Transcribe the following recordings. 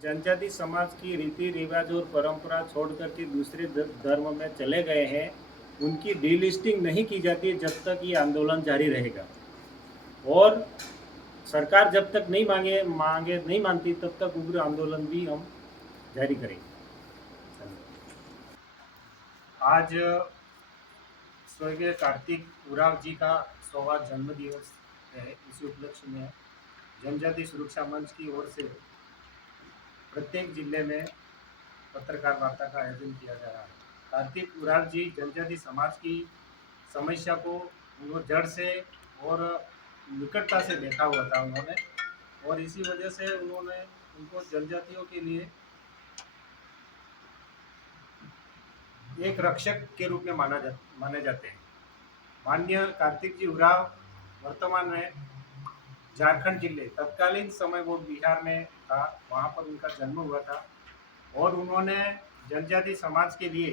जनजाति समाज की रीति रिवाज और परंपरा छोड़ करके दूसरे धर्म में चले गए हैं, उनकी डीलिस्टिंग नहीं की जाती है जब तक ये आंदोलन जारी रहेगा। और सरकार जब तक नहीं नहीं मानती तब तक उग्र आंदोलन भी हम जारी करेंगे। आज स्वर्गीय कार्तिक उरांव जी का 100वां जन्म दिवस है। इसी उपलक्ष्य में जनजाति सुरक्षा मंच की ओर से प्रत्येक जिले में पत्रकार वार्ता का आयोजन किया जा रहा है। कार्तिक उरांव जी जनजाति समाज की समस्या को वो जड़ से और निकटता से देखा हुआ था उन्होंने, और इसी वजह से उन्होंने उनको जनजातियों के लिए एक रक्षक के रूप में माने जाते हैं। माननीय कार्तिक जी उरांव वर्तमान में झारखंड जिले तत्कालीन समय वो बिहार में था, वहाँ पर उनका जन्म हुआ था और उन्होंने जनजाति समाज के लिए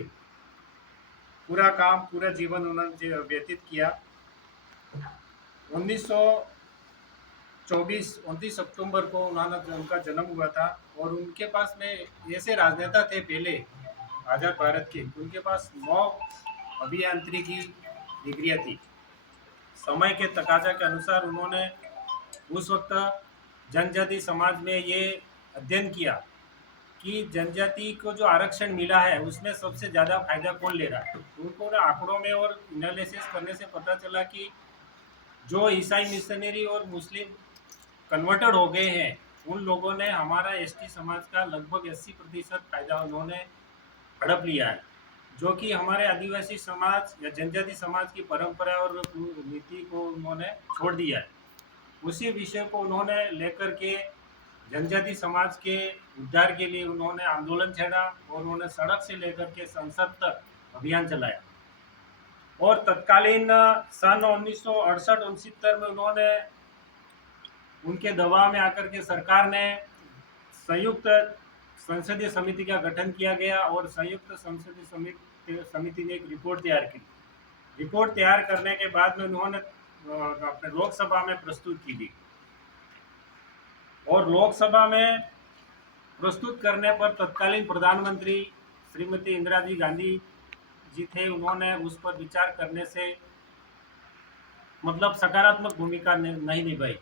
पूरा जीवन उन्होंने व्यतीत किया। 29 अक्टूबर को उनका जन्म हुआ था और उनके पास में ऐसे राजनेता थे पहले आज़ाद भारत के, उनके पास 9 अभियांत्रिकी डिग्रियाँ थी। समय के तकाजा के अनुसार उन्होंने उस वक्त जनजाति समाज में ये अध्ययन किया कि जनजाति को जो आरक्षण मिला है उसमें सबसे ज़्यादा फायदा कौन ले रहा है। उनको ना आंकड़ों में और एनालिसिस करने से पता चला कि जो ईसाई मिशनरी और मुस्लिम कन्वर्टेड हो गए हैं उन लोगों ने हमारा एसटी समाज का लगभग 80% फायदा उन्होंने हड़प लिया है, जो कि हमारे आदिवासी समाज या जनजाति समाज की परंपरा और नीति को उन्होंने छोड़ दिया है। उसी विषय को उन्होंने लेकर के जनजाति समाज के उद्धार के लिए उन्होंने आंदोलन छेड़ा और उन्होंने सड़क से लेकर के संसद तक अभियान चलाया। और तत्कालीन सन 1968-69 में उन्होंने उनके दबाव में आकर के सरकार ने संयुक्त संसदीय समिति का गठन किया गया और संयुक्त संसदीय समिति ने एक रिपोर्ट तैयार की। रिपोर्ट तैयार करने के बाद में उन्होंने अपने लोकसभा में प्रस्तुत की थी और लोकसभा में प्रस्तुत करने पर तत्कालीन प्रधानमंत्री श्रीमती इंदिरा जी गांधी जी थे, उन्होंने उस पर विचार करने से मतलब सकारात्मक भूमिका नहीं निभाई।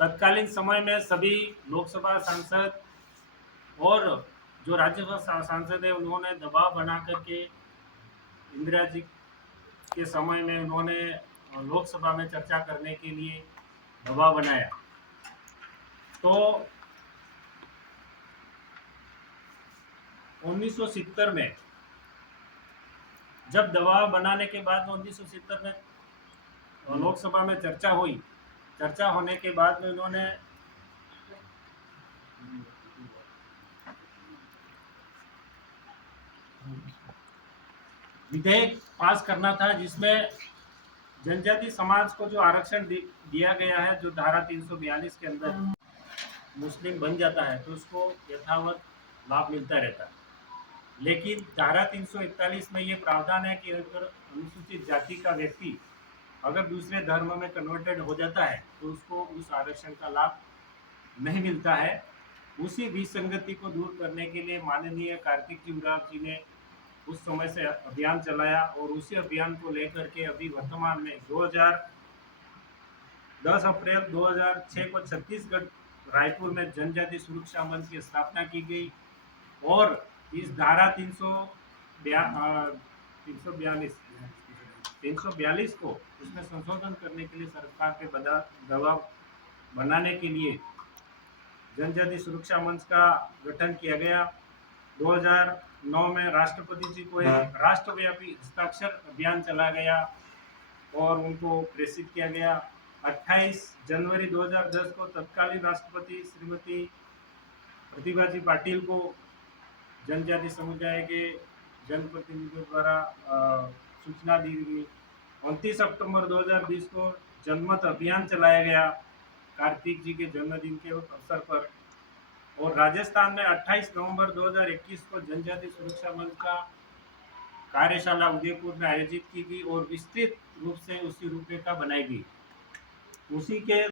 तत्कालीन समय में सभी लोकसभा सांसद और जो राज्यसभा सांसद है उन्होंने दबाव बना करके इंदिरा जी के समय में उन्होंने लोकसभा में चर्चा करने के लिए दबाव बनाया। तो 1970 में जब दबाव बनाने के बाद 1970 में लोकसभा में चर्चा हुई, चर्चा होने के बाद में उन्होंने विधेयक पास करना था जिसमें जनजाति समाज को जो आरक्षण दिया गया है, जो धारा 342 के अंदर मुस्लिम बन जाता है तो उसको यथावत लाभ मिलता रहता है। लेकिन धारा 341 में ये प्रावधान है कि अगर अनुसूचित जाति का व्यक्ति अगर दूसरे धर्म में कन्वर्टेड हो जाता है तो उसको उस आरक्षण का लाभ नहीं मिलता है। उसी विसंगति को दूर करने के लिए माननीय कार्तिक जी उरांव जी ने उस समय से अभियान चलाया और उसी अभियान को लेकर के अभी वर्तमान में 10 अप्रैल 2006 को छत्तीसगढ़ रायपुर में जनजाति सुरक्षा मंच की स्थापना की गई और इस धारा 342 को उसमें संशोधन करने के लिए सरकार के दबाव बनाने के लिए जनजाति सुरक्षा मंच का गठन किया गया। 2009 में राष्ट्रपति जी को एक राष्ट्रव्यापी हस्ताक्षर अभियान चला गया और उनको प्रेषित किया गया। 28 जनवरी 2010 को तत्कालीन राष्ट्रपति श्रीमती प्रतिभा जी पाटिल को जनजाति समुदाय के जनप्रतिनिधियों द्वारा सूचना दी गई। 29 अक्टूबर 2020 को जनमत अभियान चलाया गया कार्तिक जी के जन्मदिन के अवसर पर। और राजस्थान में 28 नवंबर 2021 को जनजाति सुरक्षा मंच का कार्यशाला उदयपुर में आयोजित की गई और विस्तृत रूप से उसकी रूपरेखा बनाई गई। उसी के